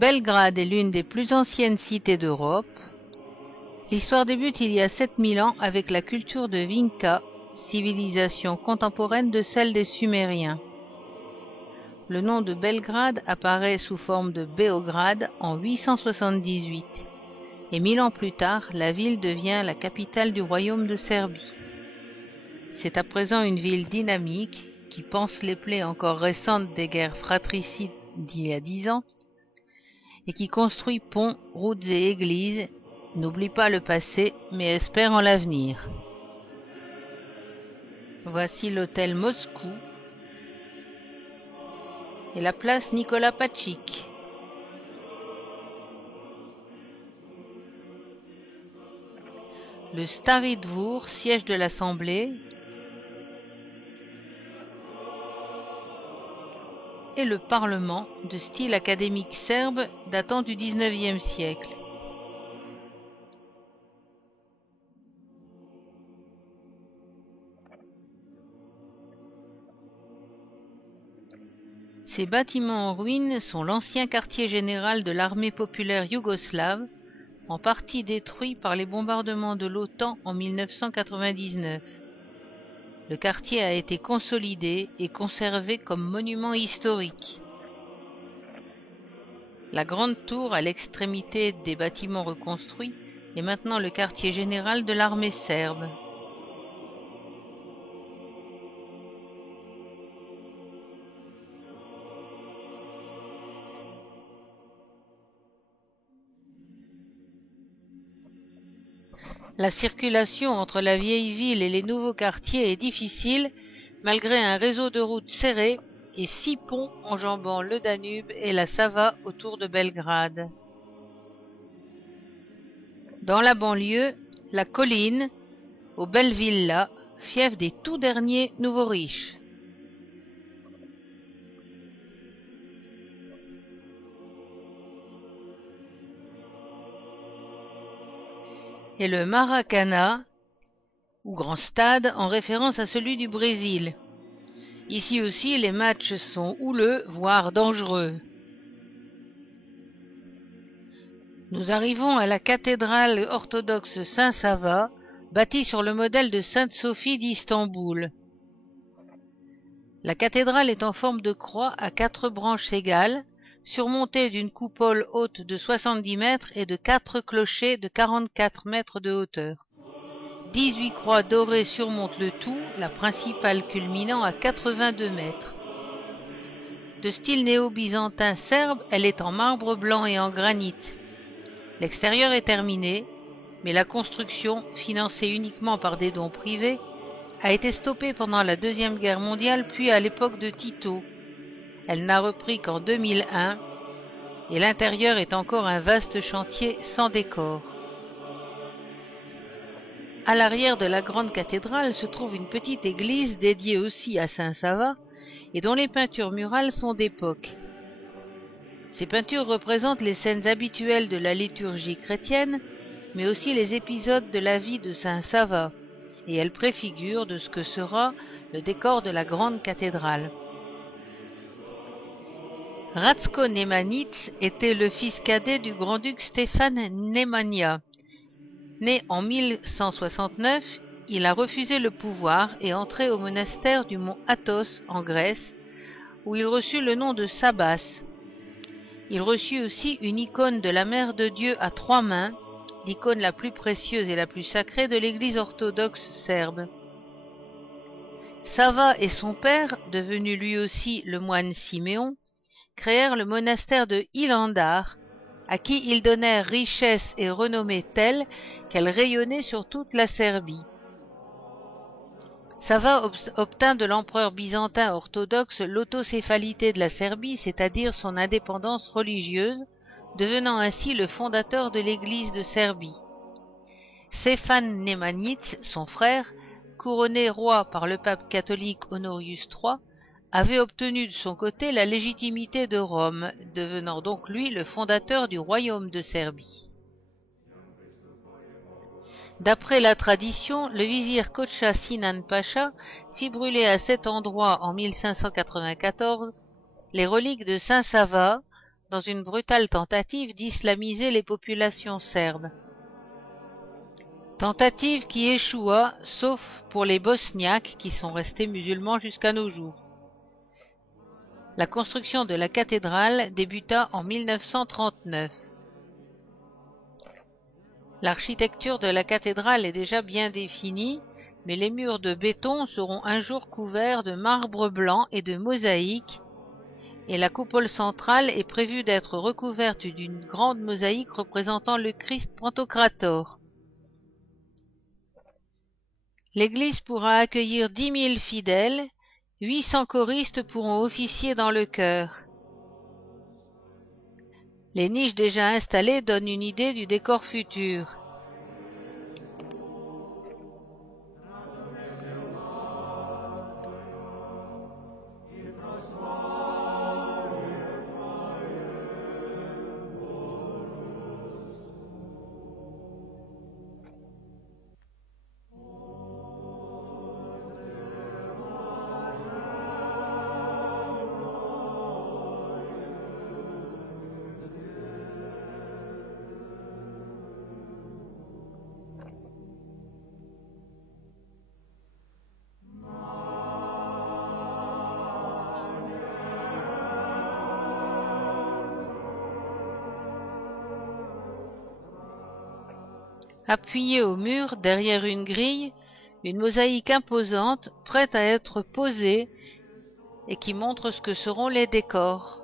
Belgrade est l'une des plus anciennes cités d'Europe. L'histoire débute il y a 7000 ans avec la culture de Vinca, civilisation contemporaine de celle des Sumériens. Le nom de Belgrade apparaît sous forme de Beograd en 878, et 1000 ans plus tard, la ville devient la capitale du royaume de Serbie. C'est à présent une ville dynamique qui panse les plaies encore récentes des guerres fratricides d'il y a 10 ans et qui construit ponts, routes et églises, n'oublie pas le passé mais espère en l'avenir. Voici l'hôtel Moscou et la place Nicolas Pačić. Le Stari Dvor, siège de l'Assemblée, et le Parlement, de style académique serbe datant du XIXe siècle. Ces bâtiments en ruine sont l'ancien quartier général de l'armée populaire yougoslave, en partie détruit par les bombardements de l'OTAN en 1999. Le quartier a été consolidé et conservé comme monument historique. La grande tour à l'extrémité des bâtiments reconstruits est maintenant le quartier général de l'armée serbe. La circulation entre la vieille ville et les nouveaux quartiers est difficile, malgré un réseau de routes serré et 6 ponts enjambant le Danube et la Sava autour de Belgrade. Dans la banlieue, la colline, aux belles villas, fief des tout derniers nouveaux riches. Et le Maracanã, ou Grand Stade, en référence à celui du Brésil. Ici aussi, les matchs sont houleux, voire dangereux. Nous arrivons à la cathédrale orthodoxe Saint-Sava, bâtie sur le modèle de Sainte-Sophie d'Istanbul. La cathédrale est en forme de croix à 4 branches égales, surmontée d'une coupole haute de 70 mètres et de 4 clochers de 44 mètres de hauteur. 18 croix dorées surmontent le tout, la principale culminant à 82 mètres. De style néo-byzantin serbe, elle est en marbre blanc et en granit. L'extérieur est terminé, mais la construction, financée uniquement par des dons privés, a été stoppée pendant la Deuxième Guerre mondiale puis à l'époque de Tito. Elle n'a repris qu'en 2001 et l'intérieur est encore un vaste chantier sans décor. À l'arrière de la grande cathédrale se trouve une petite église dédiée aussi à Saint-Sava et dont les peintures murales sont d'époque. Ces peintures représentent les scènes habituelles de la liturgie chrétienne, mais aussi les épisodes de la vie de Saint-Sava, et elles préfigurent de ce que sera le décor de la grande cathédrale. Ratko Nemanjić était le fils cadet du grand-duc Stéphane Nemanja. Né en 1169, il a refusé le pouvoir et entré au monastère du mont Athos en Grèce, où il reçut le nom de Sabas. Il reçut aussi une icône de la Mère de Dieu à 3 mains, l'icône la plus précieuse et la plus sacrée de l'Église orthodoxe serbe. Sava et son père, devenu lui aussi le moine Siméon, créèrent le monastère de Hilandar, à qui ils donnèrent richesse et renommée telles qu'elle rayonnait sur toute la Serbie. Sava obtint de l'empereur byzantin orthodoxe l'autocéphalité de la Serbie, c'est-à-dire son indépendance religieuse, devenant ainsi le fondateur de l'Église de Serbie. Stefan Nemanjić, son frère, couronné roi par le pape catholique Honorius III, avait obtenu de son côté la légitimité de Rome, devenant donc lui le fondateur du royaume de Serbie. D'après la tradition, le vizir Koça Sinan Pacha fit brûler à cet endroit en 1594 les reliques de Saint Sava, dans une brutale tentative d'islamiser les populations serbes. Tentative qui échoua, sauf pour les Bosniaques qui sont restés musulmans jusqu'à nos jours. La construction de la cathédrale débuta en 1939. L'architecture de la cathédrale est déjà bien définie, mais les murs de béton seront un jour couverts de marbre blanc et de mosaïques, et la coupole centrale est prévue d'être recouverte d'une grande mosaïque représentant le Christ Pantocrator. L'église pourra accueillir 10 000 fidèles, 800 choristes pourront officier dans le chœur. Les niches déjà installées donnent une idée du décor futur. Appuyée au mur, derrière une grille, une mosaïque imposante, prête à être posée et qui montre ce que seront les décors.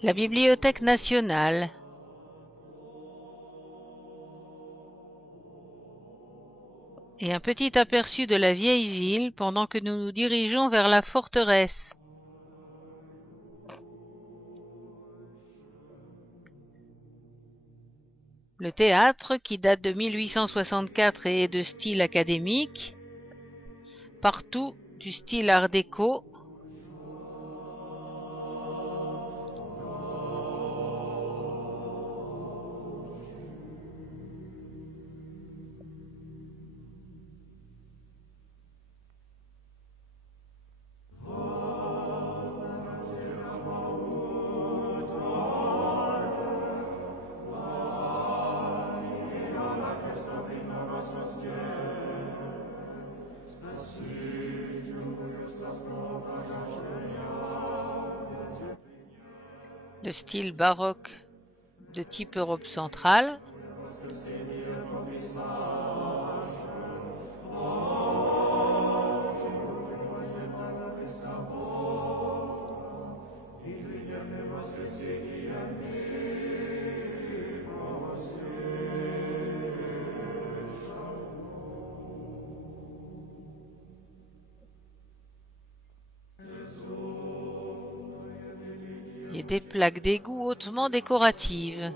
La Bibliothèque nationale. Et un petit aperçu de la vieille ville pendant que nous nous dirigeons vers la forteresse. Le théâtre, qui date de 1864 et est de style académique. Partout du style art déco. De style baroque de type Europe centrale. Et des plaques d'égout hautement décoratives.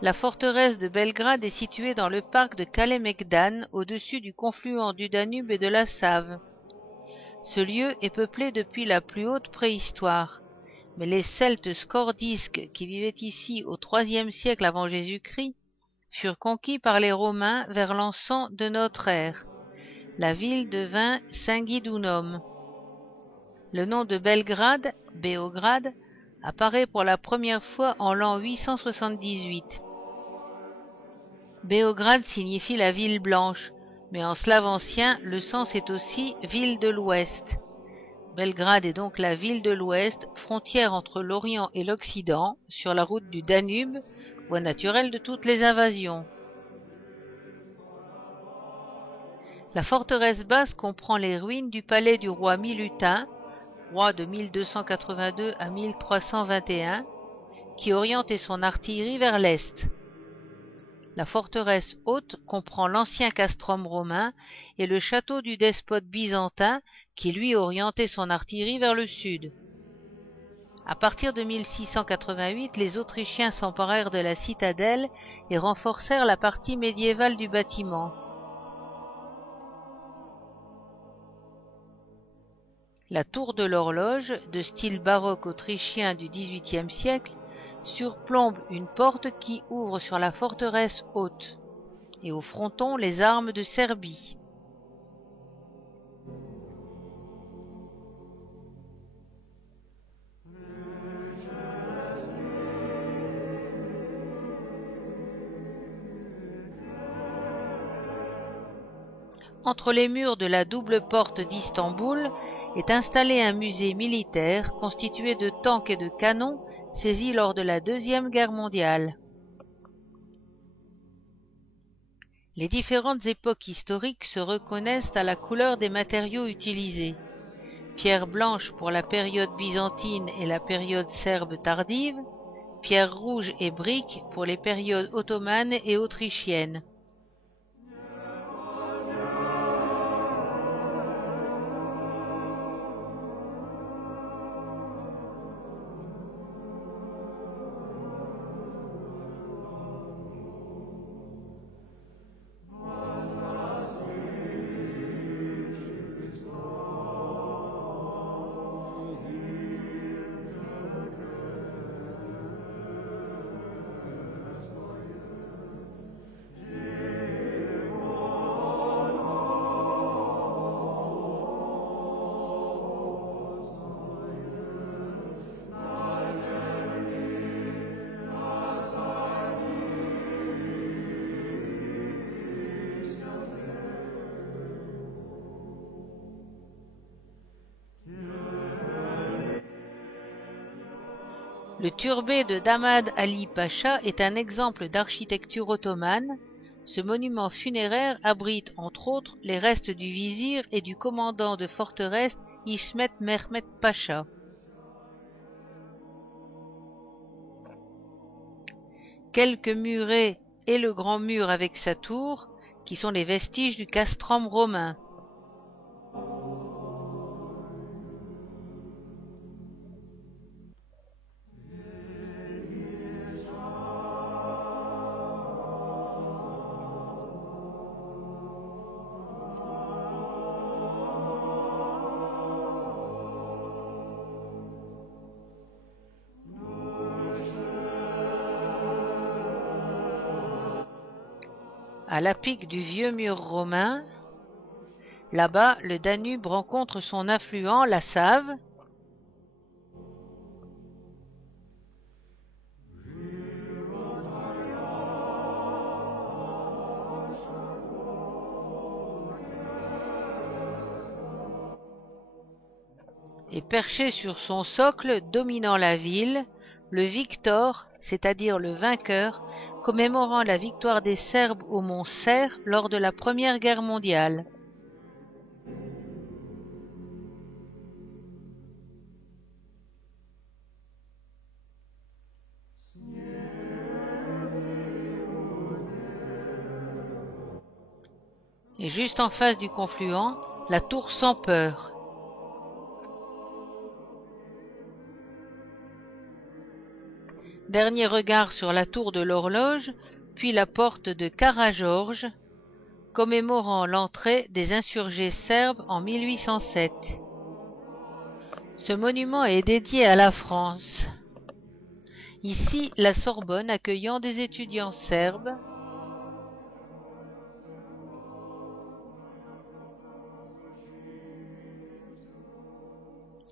La forteresse de Belgrade est située dans le parc de Kalemegdan, au-dessus du confluent du Danube et de la Save. Ce lieu est peuplé depuis la plus haute préhistoire, mais les Celtes scordisques qui vivaient ici au IIIe siècle avant Jésus-Christ furent conquis par les Romains vers l'an 100 de notre ère. La ville devint Singidunum. Le nom de Belgrade, Beograd, apparaît pour la première fois en l'an 878. Beograd signifie la ville blanche, mais en slave ancien, le sens est aussi ville de l'Ouest. Belgrade est donc la ville de l'Ouest, frontière entre l'Orient et l'Occident, sur la route du Danube, voie naturelle de toutes les invasions. La forteresse basse comprend les ruines du palais du roi Milutin, roi de 1282 à 1321, qui orientait son artillerie vers l'est. La forteresse haute comprend l'ancien castrum romain et le château du despote byzantin qui lui orientait son artillerie vers le sud. À partir de 1688, les Autrichiens s'emparèrent de la citadelle et renforcèrent la partie médiévale du bâtiment. La tour de l'horloge, de style baroque autrichien du XVIIIe siècle, surplombe une porte qui ouvre sur la forteresse haute, et au fronton les armes de Serbie. Entre les murs de la double porte d'Istanbul est installé un musée militaire constitué de tanks et de canons saisis lors de la Deuxième Guerre mondiale. Les différentes époques historiques se reconnaissent à la couleur des matériaux utilisés. Pierre blanche pour la période byzantine et la période serbe tardive, pierre rouge et briques pour les périodes ottomanes et autrichiennes. Le turbé de Damad Ali Pacha est un exemple d'architecture ottomane. Ce monument funéraire abrite entre autres les restes du vizir et du commandant de forteresse İsmet Mehmet Pacha. Quelques murets et le grand mur avec sa tour, qui sont les vestiges du castrum romain. À la pique du vieux mur romain, là-bas, le Danube rencontre son affluent, la Save. Et perché sur son socle dominant la ville, le Victor, c'est-à-dire le vainqueur, commémorant la victoire des Serbes au mont Cer lors de la Première Guerre mondiale. Et juste en face du confluent, la tour sans peur. Dernier regard sur la tour de l'horloge, puis la porte de Karageorge, commémorant l'entrée des insurgés serbes en 1807. Ce monument est dédié à la France. Ici, la Sorbonne accueillant des étudiants serbes.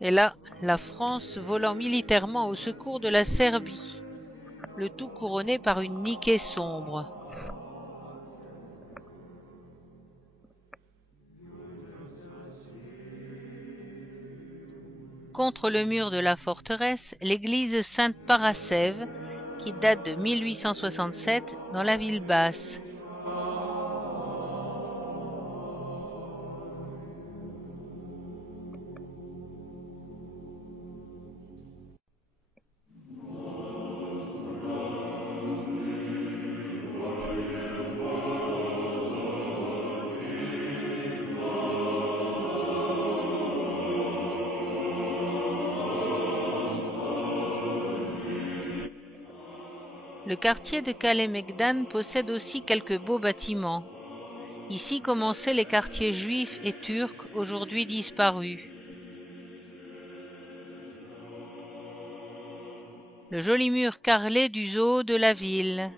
Et là, la France volant militairement au secours de la Serbie, le tout couronné par une niquée sombre. contre le mur de la forteresse l'église Sainte-Parascève, qui date de 1867 dans la ville basse. Le quartier de Kale-Megdan possède aussi quelques beaux bâtiments. Ici commençaient les quartiers juifs et turcs, aujourd'hui disparus. Le joli mur carrelé du zoo de la ville.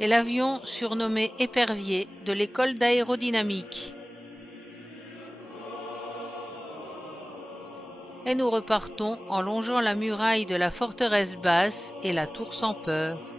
Et l'avion surnommé Épervier de l'école d'aérodynamique. Et nous repartons en longeant la muraille de la forteresse basse et la tour sans peur.